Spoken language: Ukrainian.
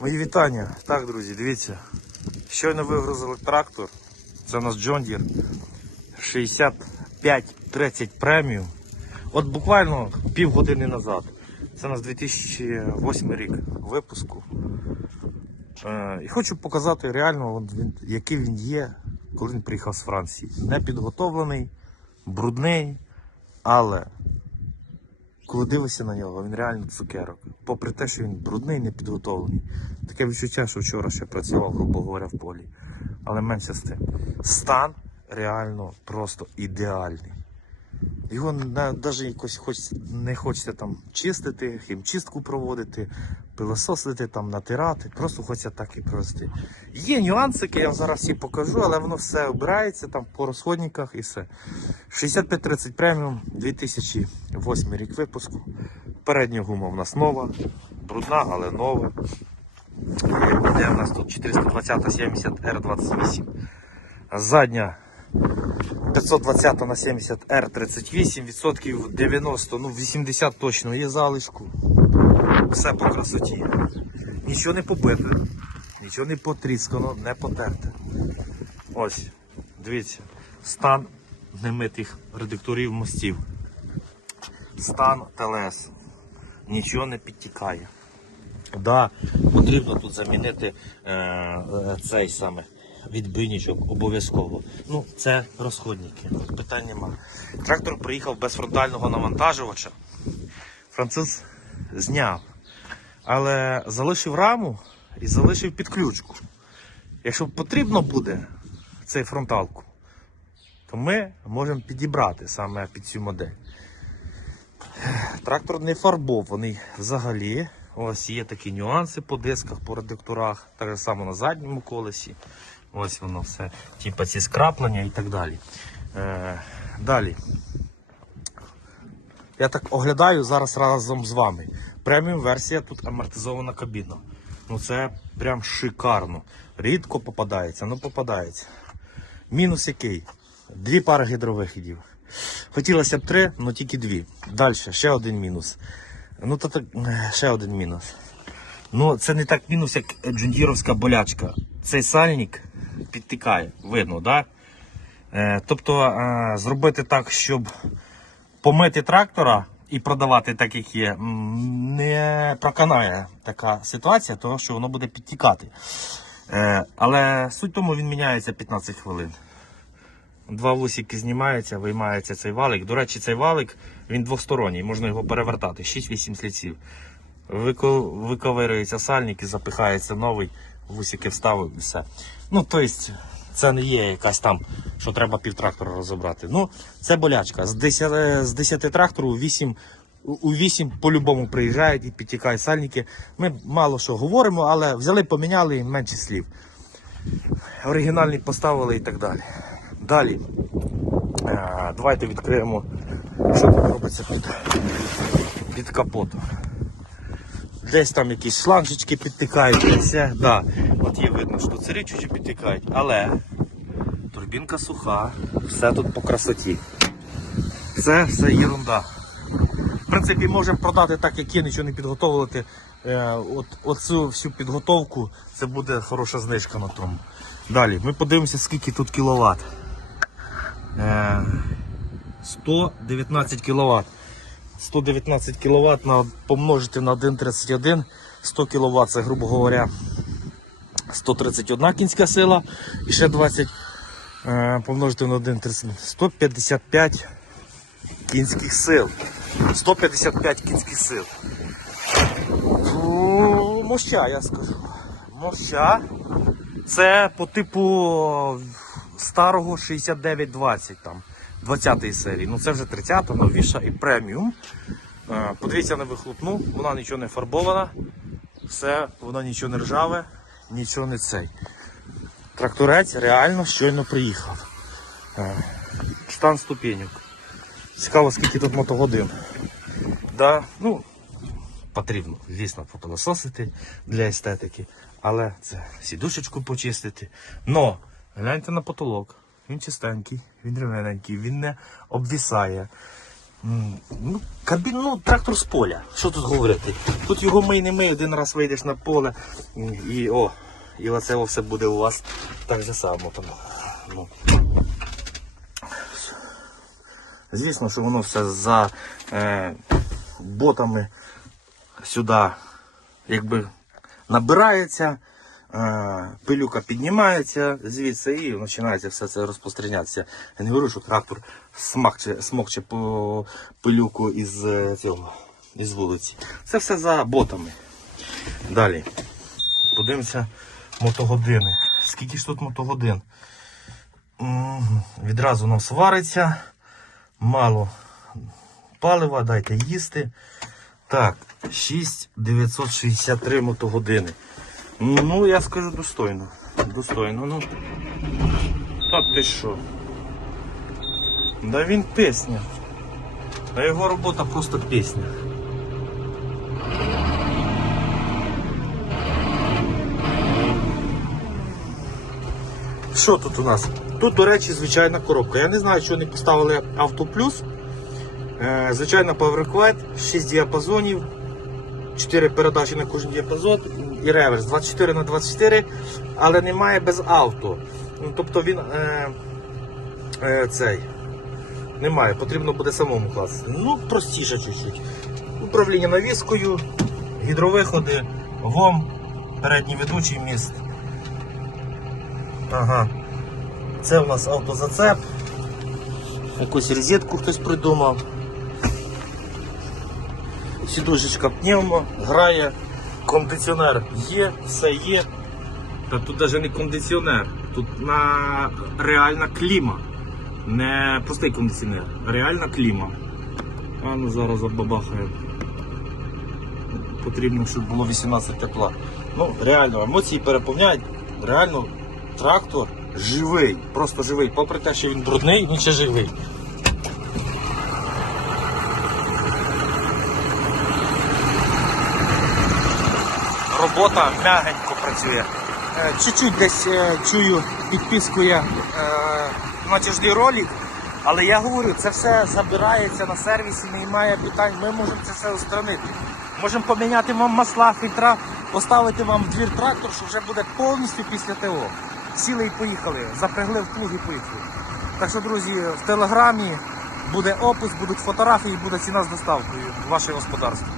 Мої вітання. Так, друзі, дивіться. Щойно вигрузили трактор. Це у нас John Deere 6530 преміум. От буквально півгодини назад. Це у нас 2008 рік випуску. Е, і хочу показати реально, який він є, коли він приїхав з Франції. Не підготовлений, брудний, але коли дивишся на нього, він реально цукерок. Попри те, що він брудний, не підготовлений. Таке відчуття, що вчора ще працював, грубо говоря, в полі. Але менше з тим. Стан реально просто ідеальний. Його навіть якось хоч, не хочеться там чистити, хімчистку проводити, пилососити, там, натирати. Просто хочеться так і провести. Є нюансики, я вам зараз всі покажу, але воно все обирається там по розходниках і все. 6530 преміум 2008 рік випуску. Передня гума в нас нова, брудна, але нова. Де у нас тут 420 70 R28. Задня 520 на 70 R38, відсотків 90, ну 80 точно є залишку. Все по красоті. Нічого не побите, нічого не потріскано, не потерте. Ось, дивіться, стан немитих редукторів мостів. Стан ТЛС. Нічого не підтікає. Да, потрібно тут замінити е, е, цей саме відбийничок обов'язково. Ну, це розходники, питань нема. Трактор приїхав без фронтального навантажувача. Француз зняв, але залишив раму і залишив підключку. Якщо потрібно буде цей фронталку, то ми можемо підібрати саме під цю модель. Трактор не фарбований взагалі. Ось є такі нюанси по дисках, по редукторах, так само на задньому колесі. Ось воно все. Типа ці скраплення і так далі. Е, далі. Я так оглядаю зараз разом з вами. Преміум версія тут амортизована кабіна. Ну це прям шикарно. Рідко попадається, ну попадається. Мінус який? Дві пари гідровихідів. Хотілося б три, але тільки дві. Далі, ще один мінус. Ну, то так, е, ще один мінус. Ну, це не так мінус, як джундіровська болячка. Цей сальник підтикає, видно, да? Е, тобто е, зробити так, щоб помити трактора і продавати так, як є, не проканає така ситуація, тому що воно буде підтікати. Е, але суть тому він міняється 15 хвилин. Два вусики знімаються, виймається цей валик. До речі, цей валик він двосторонній, можна його перевертати. 6-8 слідців. Вико- Виковирюється сальник і запихається новий, вусики вставив і все. Ну, тобто, це не є якась там, що треба півтрактора розібрати. Ну, це болячка. З 10, е, з 10 тракторів 8, у- у 8 по-любому приїжджають і підтікають сальники. Ми мало що говоримо, але взяли, поміняли і менше слів. Оригінальний поставили і так далі. Далі. Е, Давайте відкриємо, що тут робиться під, під капотом. Десь там якісь шлангочки підтикають, все. Да. От є видно, що це річучі підтикають, але турбінка суха, все тут по красоті. Це все єрунда. В принципі, можемо продати так, як є, нічого не підготовувати. Е, от, оцю всю підготовку це буде хороша знижка на тому. Далі, ми подивимося, скільки тут кіловат. Е, 119 кВт. 119 кВт на, помножити на 1,31, 100 кВт це, грубо говоря, 131 кінська сила. І ще 20 е, помножити на 1,31, 155 кінських сил. 155 кінських сил. Ну, Моща, я скажу. Моща. Це по типу старого 6920 там. 20 серії. Ну це вже 30-та, новіша і преміум. Е, Подивіться на вихлопну, вона нічого не фарбована, все, вона нічого не ржаве, нічого не цей. Тракторець реально щойно приїхав. Е, Стан. Цікаво, скільки тут мотогодин. Да, ну, потрібно, звісно, попилососити для естетики, але це сідушечку почистити. Но гляньте на потолок. Він чистенький, він рівненький, він не обвісає. Ну, кабін, ну, трактор з поля. Що тут говорити? Тут його мий не мий, один раз вийдеш на поле і о, і оце все буде у вас так же само. Ну. Звісно, що воно все за е, ботами сюди якби набирається, пилюка піднімається звідси і починається все це розпространятися. Я не говорю, що трактор смакче, смокче по пилюку із е, цього із вулиці. Це все за ботами. Далі. Подивимося мотогодини. Скільки ж тут мотогодин? Відразу воно свариться. Мало палива, дайте їсти. Так, 6,963 мотогодини. Ну, я скажу достойно. Достойно, ну. Та ти що? Да він пісня. А його робота просто пісня. Що тут у нас? Тут, до речі, звичайна коробка. Я не знаю, що вони поставили Авто Плюс. Е, Звичайна PowerQuet, 6 діапазонів, 4 передачі на кожен діапазон і реверс 24 на 24 але немає без авто. Ну, Тобто він е, е, цей немає, потрібно буде самому класти. Ну, простіше чуть-чуть. Управління навіскою, гідровиходи, ВОМ, передній ведучий міст. Ага. Це у нас автозацеп. Якусь розетку хтось придумав. Сідушечка пневмо, грає, кондиціонер є, все є. Та тут навіть не кондиціонер, тут на реальна кліма. Не простий кондиціонер, а реальна кліма. А ну зараз забабахає. Потрібно, щоб було 18 тепла. Ну, реально, емоції переповняють. Реально, трактор живий, просто живий. Попри те, що він брудний, він ще живий. Робота м'ягенько працює. Е, Чуть-чуть десь е, чую, підпискує е, натяжний ролик. Але я говорю, це все забирається на сервісі, немає питань, ми можемо це все устранити. Можемо поміняти вам масла, фільтра, поставити вам в двір трактор, що вже буде повністю після ТО. Сіли і поїхали, запрягли в плуг і поїхали. Так що, друзі, в телеграмі буде опис, будуть фотографії, буде ціна з доставкою в ваше господарство.